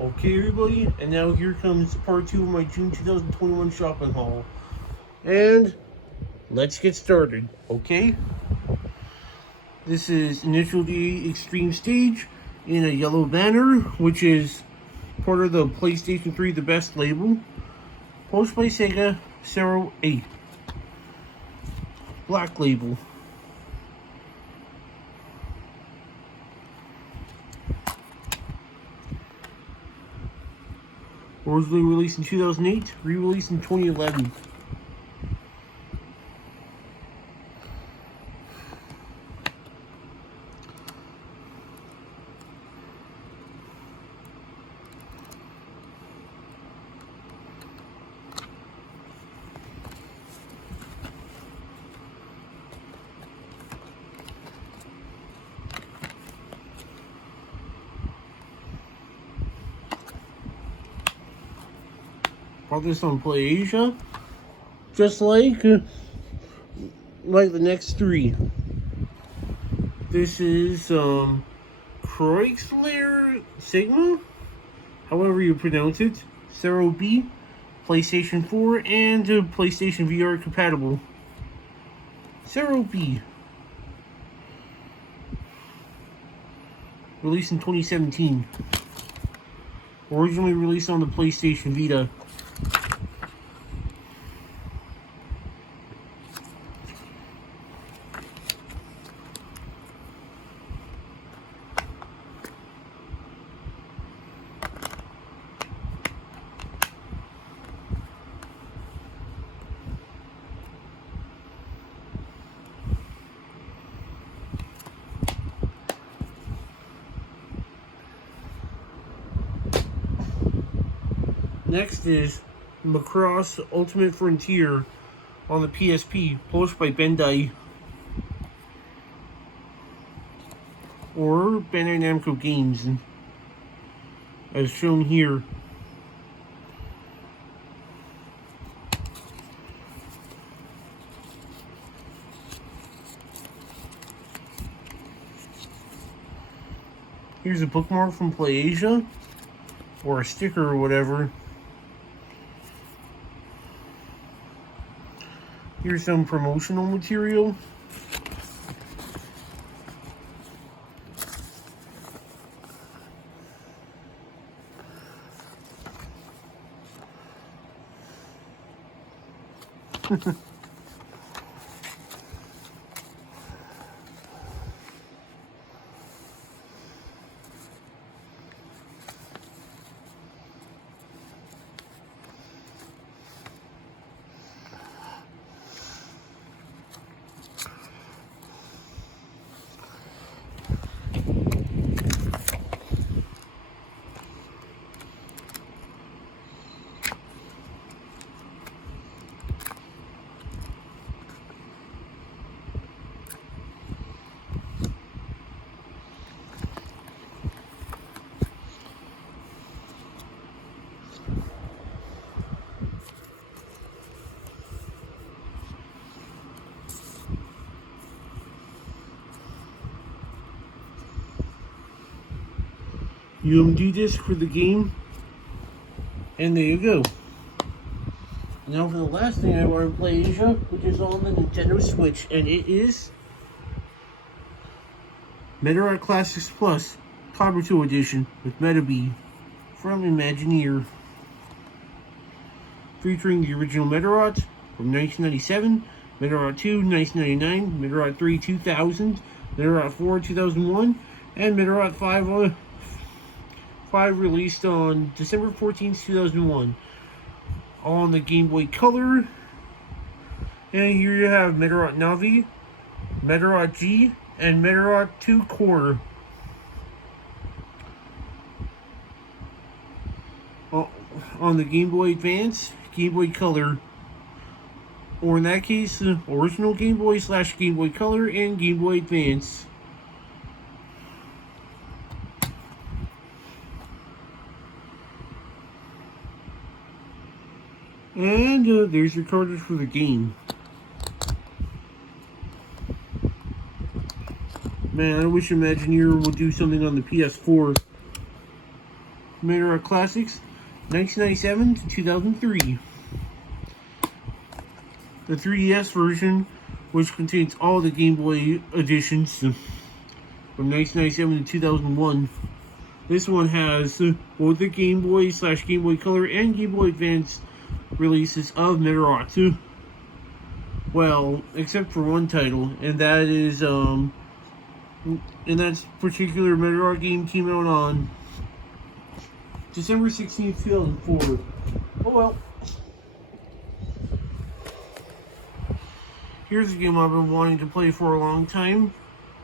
Okay, everybody, and now here comes part 2 of my June 2021 shopping haul. And let's get started, okay? This is Initial D Extreme Stage in a yellow banner, which is part of the PlayStation 3 The Best label. Published by Sega, Zero 8. Black label. Originally released in 2008, re-released in 2011. Bought this on PlayAsia, just like the next three. This is Chrysler Sigma, however you pronounce it, Zero B, PlayStation 4 and PlayStation VR compatible. Zero B, released in 2017. Originally released on the PlayStation Vita. Next is Macross Ultimate Frontier on the PSP, published by Bandai, or Bandai Namco Games, as shown here. Here's a bookmark from PlayAsia, or a sticker or whatever. Here's some promotional material. UMD disc for the game, and there you go. Now for the last thing I want to play Asia, which is on the Nintendo Switch, and it is Meteorite Classics Plus Kabuto Edition with Metabee from Imagineer, featuring the original Meteorite from 1997, Meteorite 2 1999, Meteorite 3 2000, Meteorite 4 2001, and Meteorite 5 released on December 14th, 2001 on the Game Boy Color. And here you have Meteorite Navi, Meteorite G, and Meteorite 2 Core. On the Game Boy Advance, Game Boy Color, or in that case, original Game Boy / Game Boy Color and Game Boy Advance. And there's your cartridge for the game. Man, I wish Imagineer would do something on the PS4. Metroid Classics, 1997 to 2003. The 3DS version, which contains all the Game Boy editions from 1997 to 2001. This one has both the Game Boy / Game Boy Color and Game Boy Advance releases of Metroid. Well, except for one title, and that is and that particular Metroid game came out on December 16th, 2004. Oh well. Here's a game I've been wanting to play for a long time.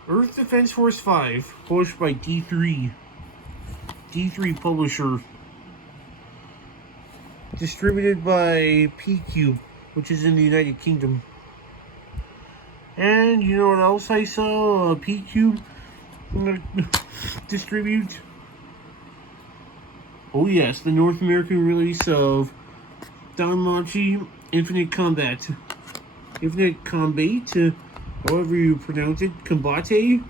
Earth Defense Force 5, published by D3. D3 publisher. Distributed by P-Cube, which is in the United Kingdom. And you know what else I saw P-Cube distribute? Oh yes, the North American release of Danmachi Infinite Combat. Infinite Combat, however you pronounce it, Combate,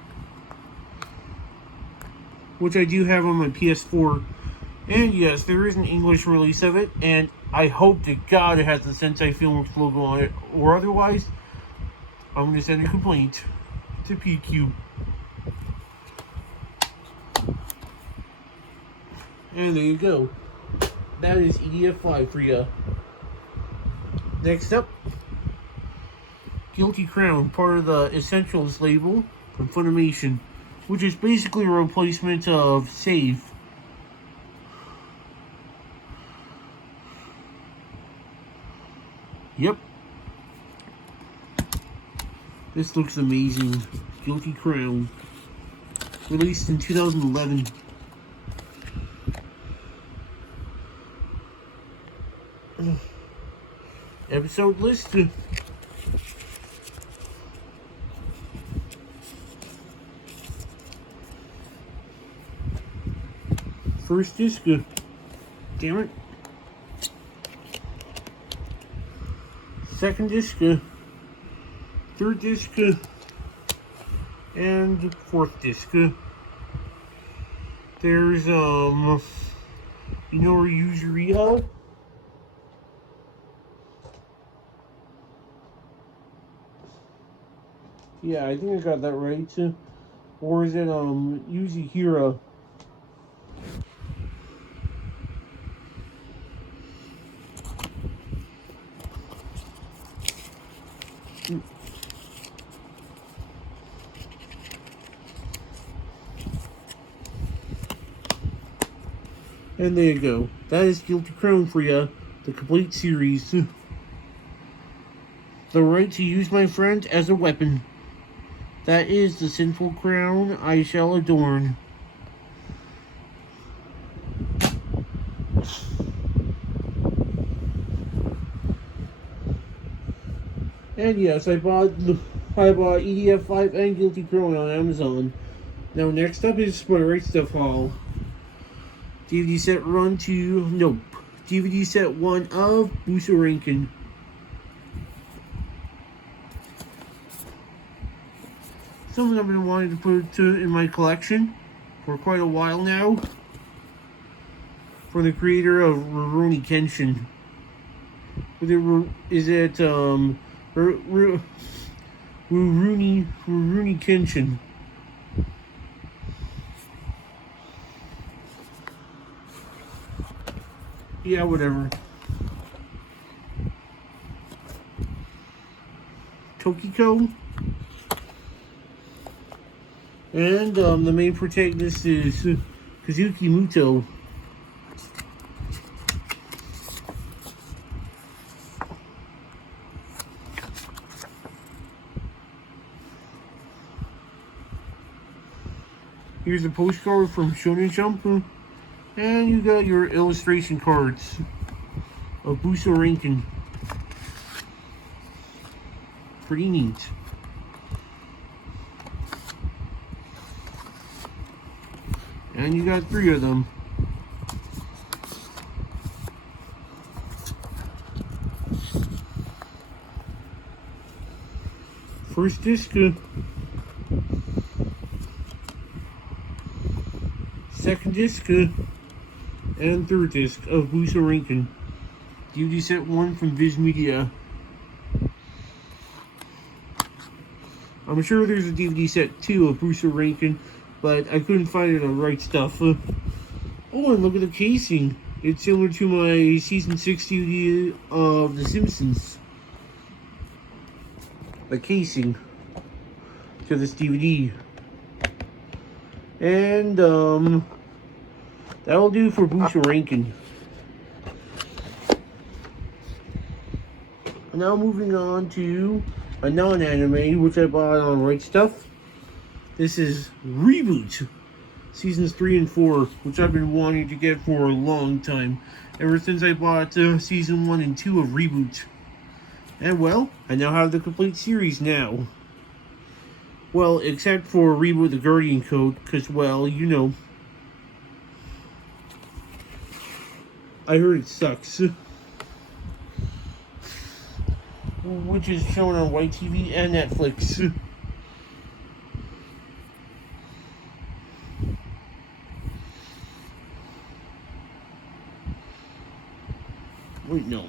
which I do have on my PS4. And yes, there is an English release of it, and I hope to God it has the Sensei Films logo on it, or otherwise, I'm going to send a complaint to PQ. And there you go. That is EDF5 for ya. Next up, Guilty Crown, part of the Essentials label from Funimation, which is basically a replacement of Save. Yep. This looks amazing. Guilty Crown. Released in 2011. Episode list. First disc. Damn it. Second disc. Third disc. And fourth disc. There's Inoru Yuzuriha. Yeah, I think I got that right. Or is it Yuzihira? And there you go. That is Guilty Crown for ya. The complete series. The right to use my friend as a weapon. That is the sinful crown I shall adorn. And yes, I bought EDF5 and Guilty Crown on Amazon. Now next up is my Right Stuff haul. DVD set run to nope. DVD set 1 of Busorankin. Something I've been wanting to put in my collection for quite a while now. For the creator of Rurouni Kenshin. Is it Rurouni Kenshin? Yeah, whatever. Tokiko. And the main protagonist is Kazuki Muto. Here's a postcard from Shonen Jump. And you got your illustration cards of Busorankin. Pretty neat. And you got 3 of them. First disc. Second disc. and third disc of Bruce Rankin. DVD set 1 from Viz Media. I'm sure there's a DVD set 2 of Bruce Rankin, but I couldn't find it on Right Stuff. Oh, and look at the casing. It's similar to my Season 6 DVD of The Simpsons. The casing to this DVD. And, that'll do for Bruce Rankin. Now moving on to a non-anime, which I bought on Right Stuff. This is Reboot, Seasons 3 and 4, which I've been wanting to get for a long time, ever since I bought Season 1 and 2 of Reboot. And well, I now have the complete series now. Well, except for Reboot the Guardian Code, because, well, you know, I heard it sucks. Which is shown on White TV and Netflix. Wait, no.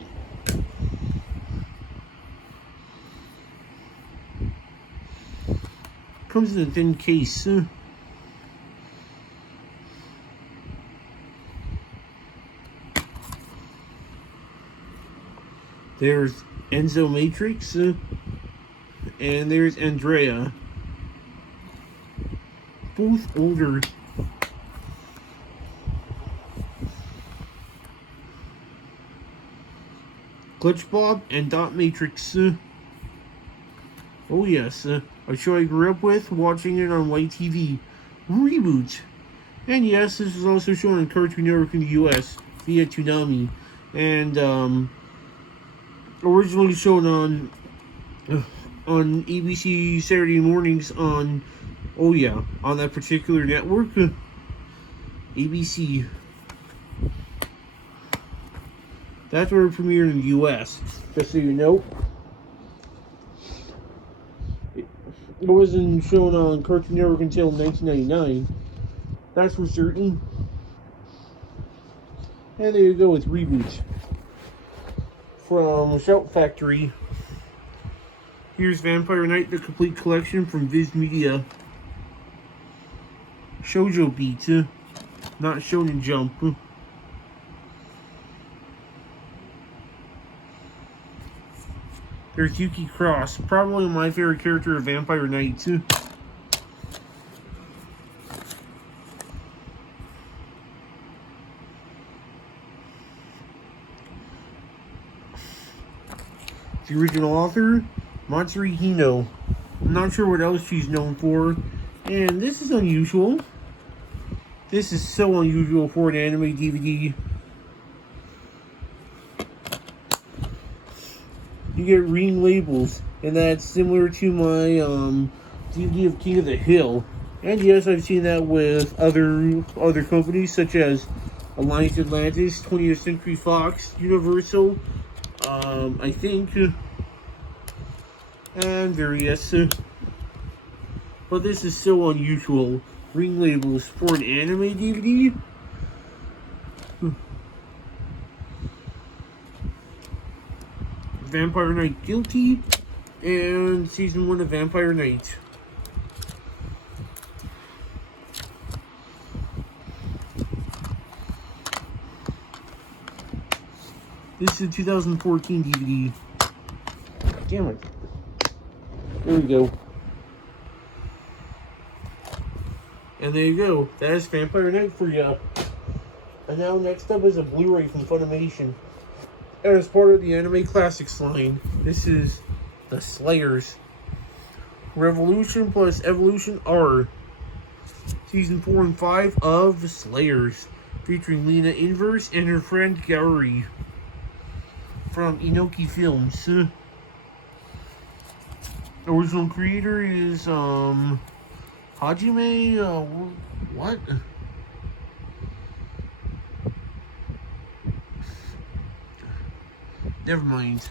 Comes in a thin case. There's Enzo Matrix, and there's Andrea. Both older. Glitch Bob and Dot Matrix. Oh yes, a show I grew up with, watching it on White TV. Reboot. And yes, this is also shown on Cartoon Network in the US via Toonami. And, originally shown on ABC Saturday mornings on, oh yeah, on that particular network, ABC. That's where it premiered in the US, just so you know. It wasn't shown on Cartoon Network until 1999. That's for certain. And there you go with Reboot. From Shout Factory. Here's Vampire Knight, the complete collection from Viz Media. Shoujo Beat, not Shonen Jump. There's Yuki Cross, probably my favorite character of Vampire Knight. The original author, Matsuri Hino. I'm not sure what else she's known for. And this is unusual. This is so unusual for an anime DVD. You get ring labels, and that's similar to my DVD of King of the Hill. And yes, I've seen that with other companies such as Alliance Atlantis, 20th Century Fox, Universal, I think, and various. But this is so unusual. Ring labels for an anime DVD. Vampire Knight Guilty, and Season 1 of Vampire Knight. This is a 2014 DVD. Damn it. There we go. And there you go. That is Vampire Knight for you. And now next up is a Blu-ray from Funimation. As part of the Anime Classics line, this is The Slayers. Revolution plus Evolution R. Season 4 and 5 of The Slayers. Featuring Lena Inverse and her friend Gary. From Inoki Films. Original creator is, Hajime, what? Never mind.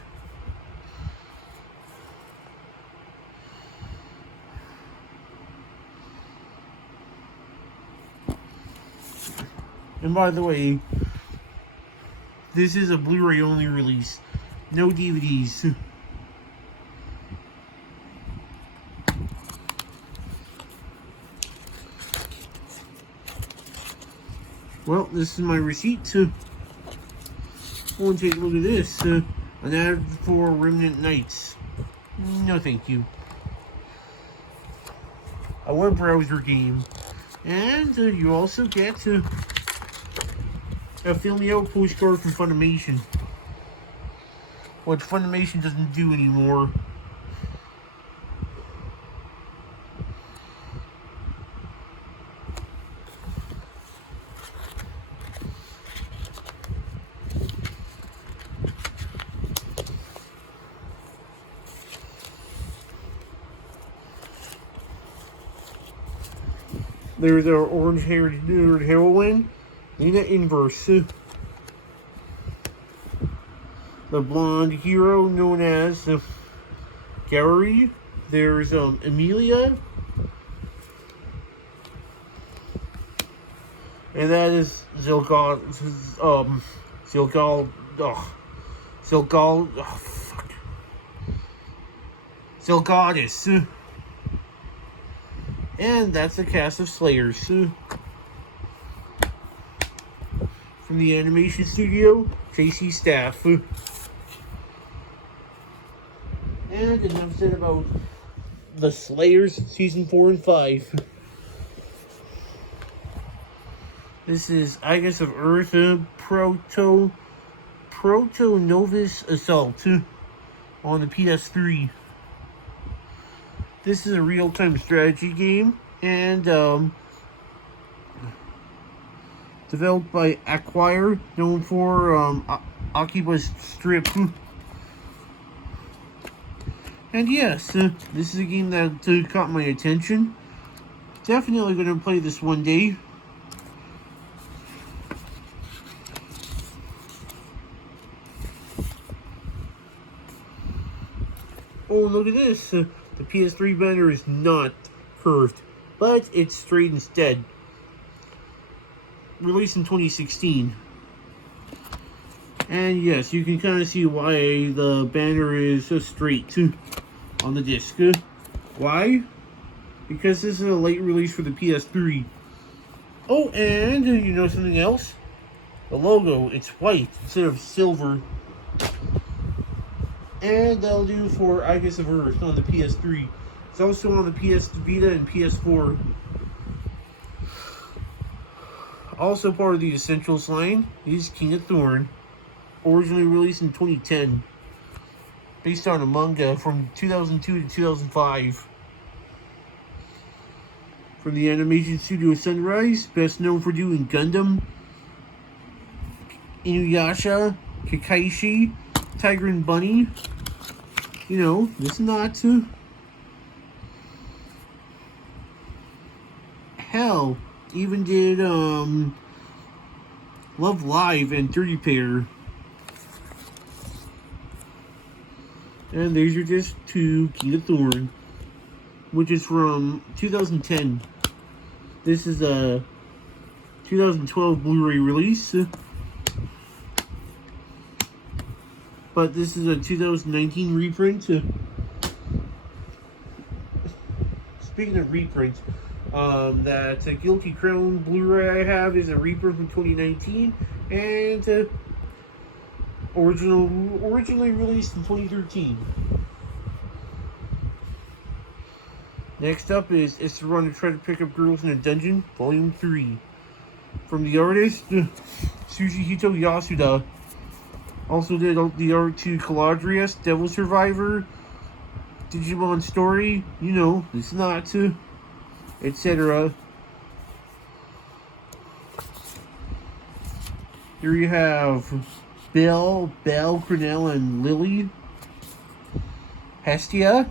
And by the way, This is a Blu-ray only release. No DVDs. Well, this is my receipt. We'll take a look at this. An ad for Remnant Knights. No, thank you. A web browser game. And you also get a Film Me Out postcard from Funimation. Which Funimation doesn't do anymore. There's our orange-haired heroine, Nina Inverse. The blonde hero known as Gary. There's Emilia. And that is Zilgal, Zilgadis. And that's the cast of Slayers. From the animation studio, JC Staff. And enough said about the Slayers season 4 and 5. This is Aegis of Earth Proto Novus Assault on the PS3. This is a real-time strategy game and developed by Acquire, known for Akiba's Strip. And yes, this is a game that caught my attention. Definitely going to play this one day. Oh, look at this. The PS3 banner is not curved, but it's straight instead. Released in 2016. And yes, you can kind of see why the banner is so straight on the disc. Why? Because this is a late release for the PS3. Oh, and you know something else? The logo, it's white instead of silver. And that'll do for Aegis of Earth on the PS3. It's also on the PS Vita and PS4. Also part of the Essentials line is King of Thorn. Originally released in 2010. Based on a manga from 2002 to 2005. From the animation studio Sunrise, best known for doing Gundam, Inuyasha, Kakaishi, Tiger and Bunny. You know, this not hell, even did Love Live and Dirty Pair. And there's your disc to King of Thorn, which is from 2010. This is a 2012 Blu-ray release. But this is a 2019 reprint. Speaking of reprints, that Guilty Crown Blu-ray I have is a reprint from 2019, and originally released in 2013. Next up is It's the Run to Try to Pick Up Girls in a Dungeon, Volume 3. From the artist, Tsuchihito Yasuda. Also did the art to Caladrius, Devil Survivor, Digimon Story, you know, it's not, etc. Here you have Belle, Cornell, and Lily. Hestia.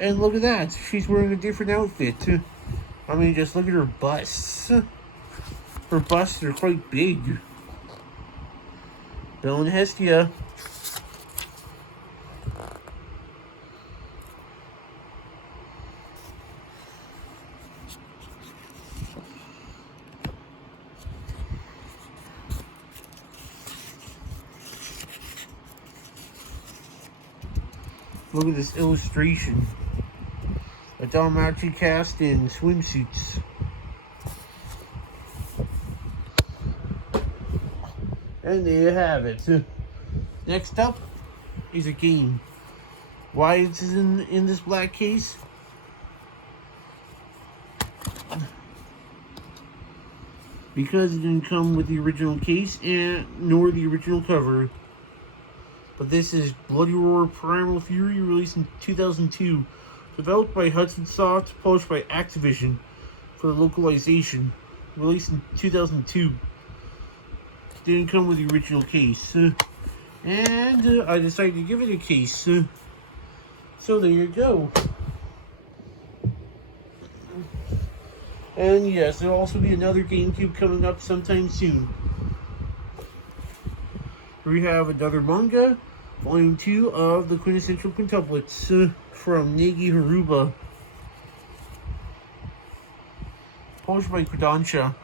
And look at that, she's wearing a different outfit. I mean, just look at her busts. Her busts are quite big. Belle and Hestia. Look at this illustration. A Danmachi cast in swimsuits. And there you have it. Next up is a game. Why it's in this black case? Because it didn't come with the original case and nor the original cover. But this is Bloody Roar Primal Fury, released in 2002. Developed by Hudson Soft, published by Activision for the localization. Released in 2002. Didn't come with the original case. And I decided to give it a case. So there you go. And yes, there'll also be another GameCube coming up sometime soon. We have another manga, Volume 2 of the Quintessential Quintuplets from Negi Haruba. Published by Kodansha.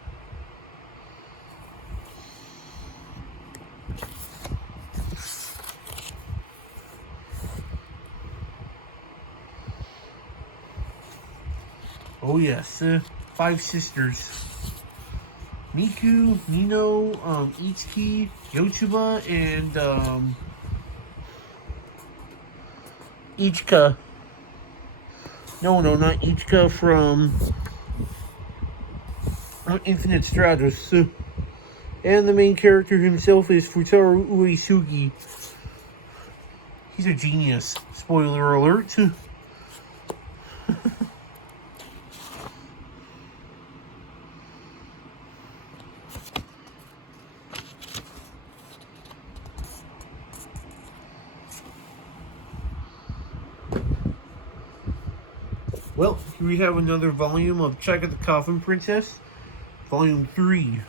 Oh yes, 5 sisters. Miku, Nino, Itsuki, Yotsuba, and Ichika. No, not Ichika from Infinite Stratus. And the main character himself is Futaro Uesugi. He's a genius. Spoiler alert. Well, here we have another volume of Chika the Coffin Princess, Volume 3.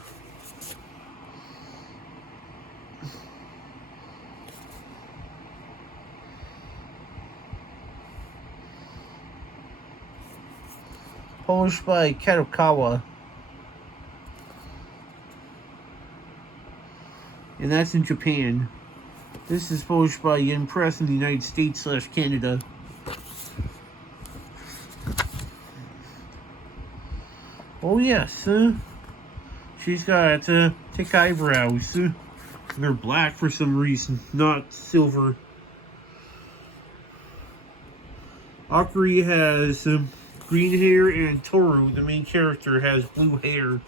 Published by Kadokawa. And that's in Japan. This is published by Yen Press in the United States / Canada. Oh yes, she's got thick eyebrows. They're black for some reason, not silver. Akari has green hair, and Toru, the main character, has blue hair.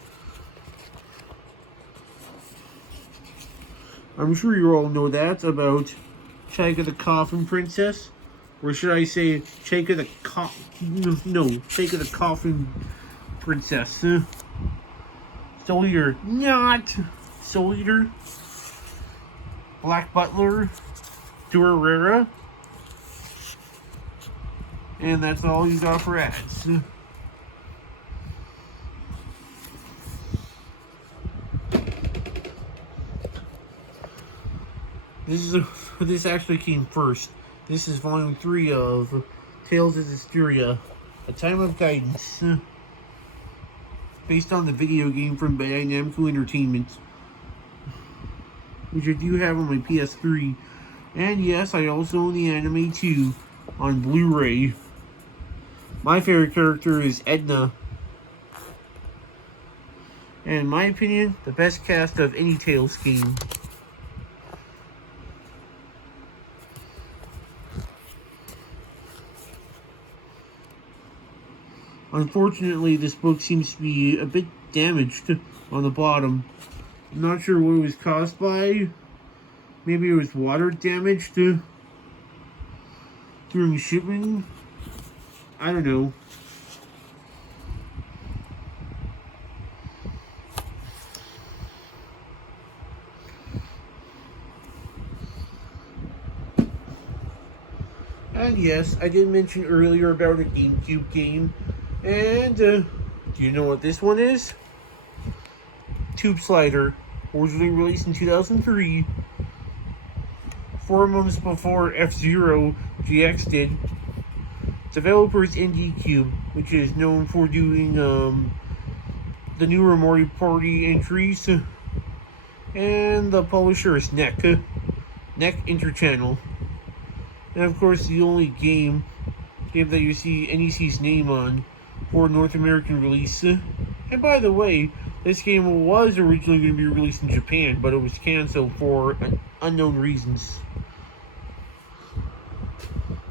I'm sure you all know that about Chika the Coffin Princess. Or should I say Chika the Chika the Coffin Princess. Soul Eater. Not Soul Eater. Black Butler. Durarara. And that's all you got for ads. This actually came first. This is Volume 3 of Tales of Hysteria, A Time of Guidance. Based on the video game from Bandai Namco Entertainment, which I do have on my PS3. And yes, I also own the anime too on Blu-ray. My favorite character is Edna. And in my opinion, the best cast of any Tales game. Unfortunately, this book seems to be a bit damaged on the bottom. I'm not sure what it was caused by. Maybe it was water damage during shipping. I don't know. And yes, I did mention earlier about a GameCube game. And, do you know what this one is? Tube Slider, originally released in 2003, 4 months before F-Zero GX did. Developers Indie Cube, which is known for doing the newer Mori Party entries, and the publisher is NEC Interchannel. And of course, the only game that you see NEC's name on for North American release. And by the way, this game was originally going to be released in Japan, but it was canceled for unknown reasons.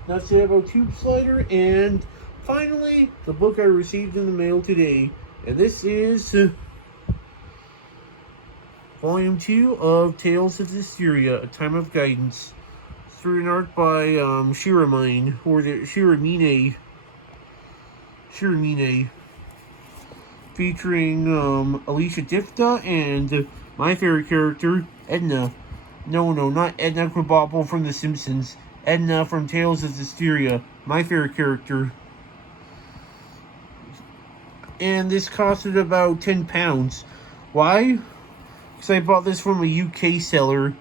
Now say about Tube Slider, and finally, the book I received in the mail today. And this is Volume 2 of Tales of Zestiria, A Time of Guidance. It's written art by Shiramine, or Shiramine, featuring Alicia Difta and my favorite character, Edna. No, not Edna Krabappel from The Simpsons. Edna from Tales of Zestiria, my favorite character. And this costed about £10. Why? Because I bought this from a UK seller.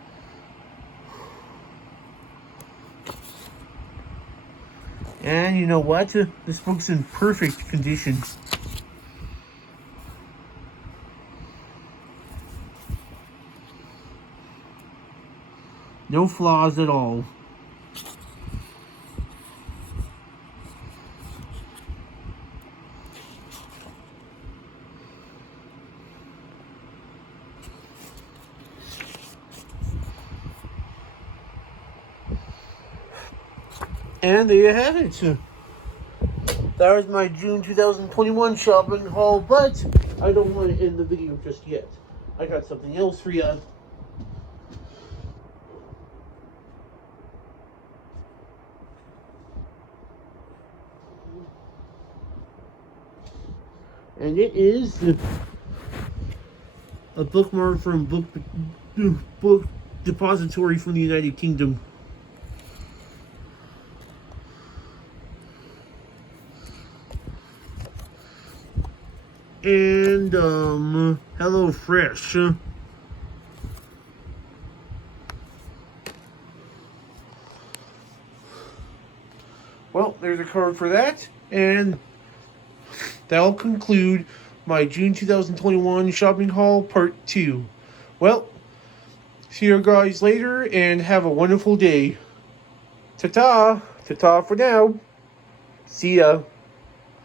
And you know what? This book's in perfect condition. No flaws at all. And there you have it. That was my June 2021 shopping haul, but I don't want to end the video just yet. I got something else for you. And it is a bookmark from Book Depository from the United Kingdom. And HelloFresh. Well, there's a card for that, and that'll conclude my June 2021 shopping haul part 2. Well, see you guys later, and have a wonderful day. Ta-ta! Ta-ta for now. See ya.